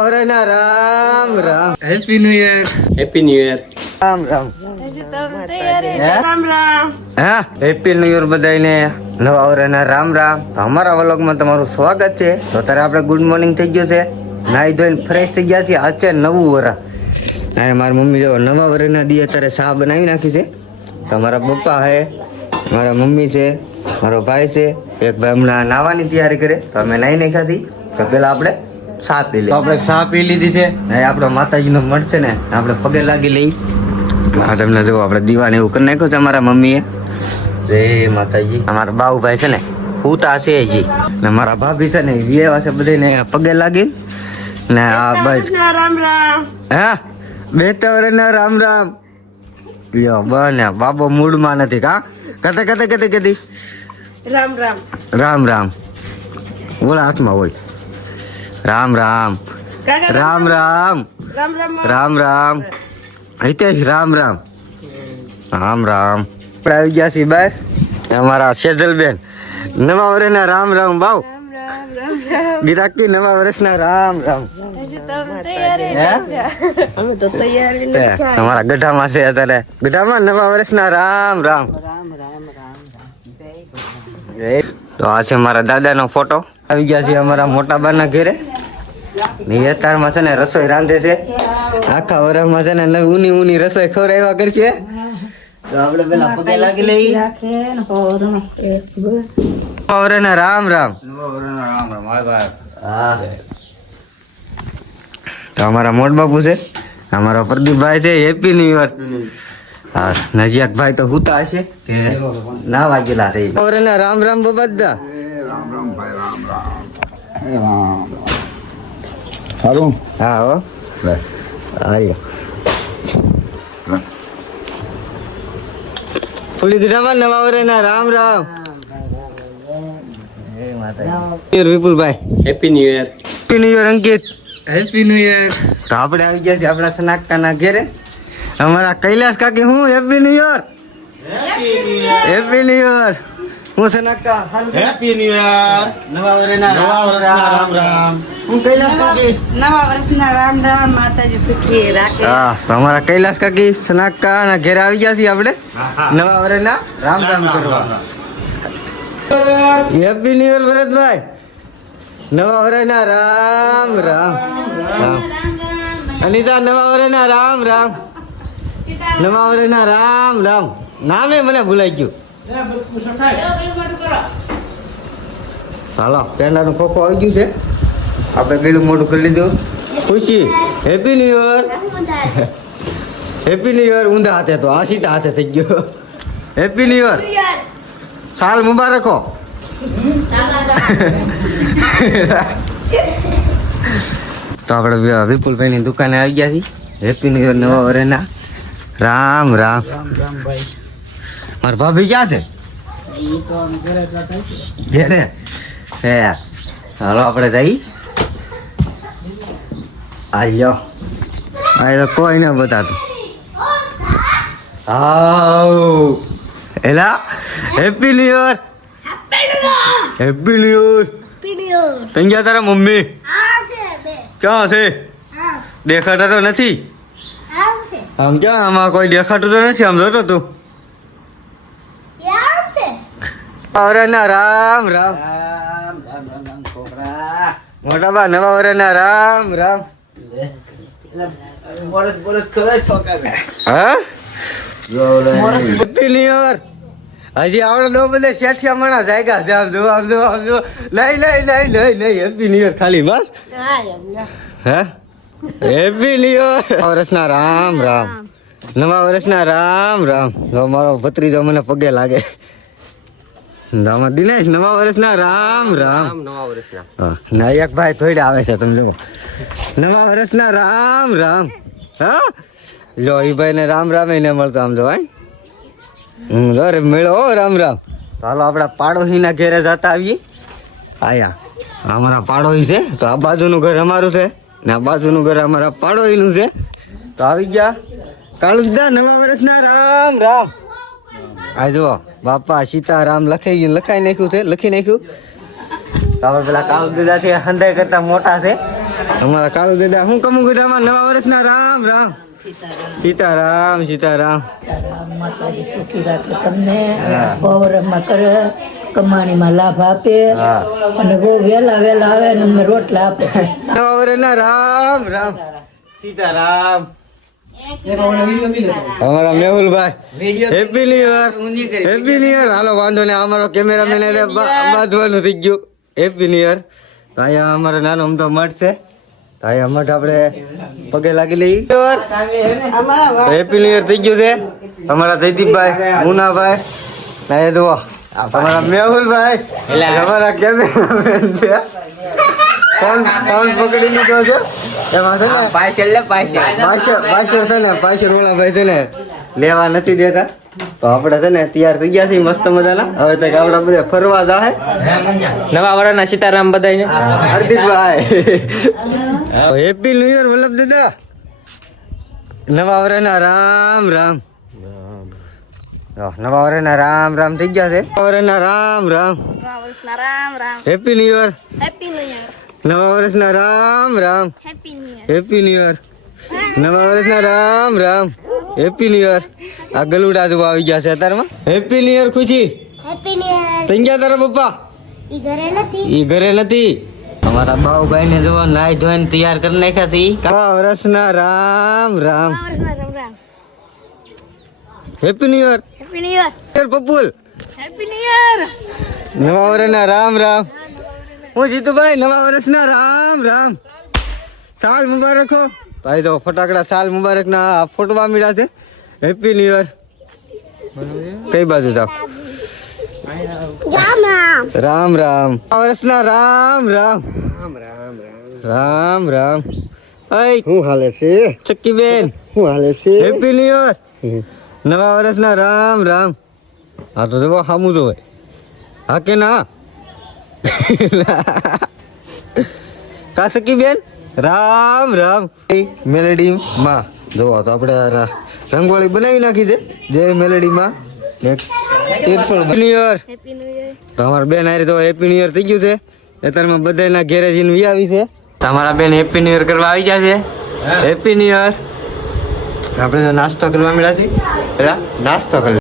Ram Ram happy new year. Happy new year. Ram Ram Ram Ram. હા happy new year બધાને. નવા વર્ષના રામ રામ. અમારા વ્લોગમાં તમારું સ્વાગત છે. તો અત્યારે આપણે ગુડ મોર્નિંગ થઈ ગયું છે, નાઈ ધોઈને ફ્રેશ થઈ ગયા છીએ. આજ છે નવું વર્ષ. અને મારી મમ્મી જો નવા વર્ષના દી અત્યારે ચા બનાવી નાખી છે. તો મારા પપ્પા છે, મારા મમ્મી છે, મારો ભાઈ છે, એક ભાઈ હમણાં નાવાની તૈયારી કરે. તો અમે નાઈ નાખ્યા છીએ. તો પેલા આપણે ચા પી લઈએ. આપણે ચા પી લીધી છે ને આપણો માતાજીનો મઠ છે ને, આપણે પગે લાગી લઈ. હા તમને જો આપણે દીવાને એવું કરી નાખ્યું છે અમારા મમ્મીએ. જય માતાજી. અમારા બાઉભાઈ છે ને પૂતા છે હજી, ને મારા ભાભી છે ને વ્યવા છે, બધાને પગે લાગી ને આ બસ રામ રામ. હા બેતા વર્ષના રામ રામ. યો બને બાબો મૂડમાં નથી કા કતે કતે કતે કતી રામ રામ. રામ રામ ઓલા હાથમાં હોય. રામ રામ કાકા રામ રામ રામ રામ. રામ રામ હિતેશ રામ રામ રામ રામ. આપણે આવી ગયા છીએ બહાર. અમારા સેજલબેન નવા વર્ષના રામ રામ બાઉ. ગીતાકી નવા વર્ષના રામ રામ. અમે તો તૈયારી તમારા ગઢામાં છે અત્યારે. ગઢામાં નવા વર્ષના રામ રામ. તો આ છે મારા દાદાનો ફોટો. આવી ગયા છે અમારા મોટા બાના ઘરે. અત્યારમાં છે ને રસોઈ રાંધે છે. આખા વર્ષમાં છે ને ઊની ઊની રસોઈ ખવડાવ્યા કરશે. તો આપણે પેલા પગે લાગી લઈ. નવા રામ રામ. હા તો અમારા મોટ બાપુ છે, અમારા પ્રદીપભાઈ છે. Happy new year. હા નજીકભાઈ તો હુતા હશે કે ના વાગેલા છે. રામ રામ બધા. સારું હા હો આયો ફૂલી દીધામાં નવા વર્ષના રામ રામ. વિપુલભાઈ happy new year. Happy new year Ankit. Happy new year. તો આપણે આવી ગયા છીએ આપણા સનાકતાના ઘેરે. અમારા કૈલાસ કાકી હું happy new year. Happy new year. હું સનાકતા હેપી ન્યુ યર. નવા વર્ષના રામ રામ. હું કૈલાસ કાકી. નવા વર્ષના રામ રામ. માતાજી સુખી રાખે. હા તો અમારા કૈલાસ કાકી સનાકતાના ઘેરે આવી ગયા છીએ આપણે નવા વર્ષના રામ રામ કરવા. Happy new year Bharatbhai. નવા વર્ષના રામ રામ. અનિતા નવા વર્ષના રામ રામ. નવા વર્ષના રામ રામ. નામે મને ભૂલાઈ ગયું. હાલો પેંડાનું ખોખો આવી ગયું છે. આપણે ગળું મોટું કરી લીધું. ખુશી happy new year. Happy new year. ઊંધા હાથે તો આ સીધા હાથે થઈ ગયો. Happy new year. સાલ મુબારક હો. તો આપણે વિપુલભાઈની દુકાને આવી ગયા છીએ. હેપી ન્યુ યર નવા વર્ષના રામ રામ. મારા ભાભી ક્યાં છે? ઘેરે હે. હાલો આપણે જઈ. આયો આ કોઈ ના બતાતું. આવ એલા happy new year. Happy new year. કઈ ગયા તારા મમ્મી? ક્યાં છે? દેખાતા તો નથી. આમ ક્યાં આમાં કોઈ દેખાતું તો નથી. આમ જોતો તું. વર્ષના રામ રામ. મોટા બા નવા વર્ષના રામ રામ. હા હેપી ન્યુ યર. હજી આવડે નો બધે શેઠિયા મણા જાયગા છે. આમ જો આમ જો આમ જો. લઈ લઈ લઈ લઈ લઈ. હેપી ન્યુ યર ખાલી બસ. હે હેપી ન્યુ યર. વર્ષના રામ રામ. નવા વર્ષના રામ રામ. જો મારો ભત્રીજો મને પગે લાગે. આમાં દિનેશ નવા વર્ષના રામ રામ. નવા વર્ષના. હા નાયક ભાઈ થોડી આવે છે. તમે જો નવા વર્ષના રામ રામ. હા જો એ ભાઈ ને રામ રામ ને મળતો. આમ જો જો રે મેળો રામ રામ. હાલો આપડા પાડોશીના ઘેરે જતા આવીએ. આયા અમારા પાડોશી છે. તો આ બાજુનું ઘર અમારું છે ને આ બાજુનું ઘર અમારા પાડોશીનું છે. તો આવી ગયા કાળુદા નવા વર્ષના રામ રામ. આ જુઓ બાપા સીતારામ લખાઈ નાખ્યું છે. લખી નાખ્યું. તો આપણે પેલા કાળુદા છે હંધાઈ કરતા મોટા છે. અમારા કાળુ દાદા હું કમું ગુડામાં નવા વર્ષના રામ રામ સીતારામ સીતારામ માતાજી સુખી રાખે તમને પૌરમાં કરે કમાણીમાં લાભ આપે અને બહુ વેલા આવે ને અમને રોટલા આપે નવા વર્ષના રામ રામ સીતારામ અમારા મેહુલભાઈ happy new year happy new year હાલો વાંધો ને અમારો કેમેરામેન બાંધવાનું થઈ ગયું હેપી ન્યુ યર તો અહીંયા અમારો નાનો અમથો મઠ છે તો અહીંયા મઠ આપણે પગે લાગી લઈ હેપી ન્યુ યર થઈ ગયું છે અમારા જયદીપભાઈ મુનાભાઈ અહીંયા જુઓ અમારા મેહુલભાઈ અમારા કેમેરામેન છે ફોન પકડી લીધો છે એમાં છે ને પાછળ છે ને પાછળ ઓલા ભાઈ છે ને લેવા નથી દેતા તો આપણે છે ને તૈયાર થઈ ગયા છીએ મસ્ત મજાના હવે તક આપણે બધા ફરવા જાહે નવા વર્ષના સીતારામ બધાને. હાર્દિકભાઈ હેપી ન્યુ યર વલ્લભ દાદા નવા વર્ષના રામ રામ નવા વર્ષના રામ રામ થઈ ગયા છે નવા વર્ષના Ram Ram Ram Ram happy new year happy new year નવા વર્ષના Ram Ram happy new year happy new year નવા વર્ષના Ram Ram happy new year આ ગલુડા જો આવી ગયા છે અત્યારમાં હેપી ન્યુ યર ખુશી હેપી ન્યુ યર થઈ ગયા તારા પપ્પા ઈ ઘરે નથી અમારા બાઉભાઈ ને જો નાઈ ધોઈને તૈયાર કરી નાખ્યા છે નવા વર્ષના Ram Ram happy new year happy new year Pappul happy new year નવા વર્ષના રામ રામ હું જીતુભાઈ નવા વર્ષના રામ રામ સાલ મુબારક હો ભાઈ તો ફટાકડા સાલ મુબારક ના ફોટવા મળ્યા છે હેપી ન્યુ યર કઈ બાજુ જાવ રામ રામ નવા વર્ષના રામ રામ રામ રામ હું હાલે છે ચક્કી બેન હું હાલે છે હેપી ન્યુ યર નવા વર્ષના રામ રામ હા તો જો સામું તો ભાઈ હા કે ના કાસકી બેન રામ રામ મેલેડી માં જોવો તો આપણે રંગોળી બનાવી નાખી છે જય મેલેડી માં એક તીરસોળ ન્યુ યર તો અમારા બેન હારે તો હેપી ન્યુ યર થઈ ગયું છે અત્યારમાં બધાના ઘેરે જઈને વી આવી છે તમારા બેન હેપી ન્યુ યર કરવા આવી ગયા છે હેપી ન્યુ યર આપણે તો નાસ્તો કરવા મળ્યા છીએ નાસ્તો કરી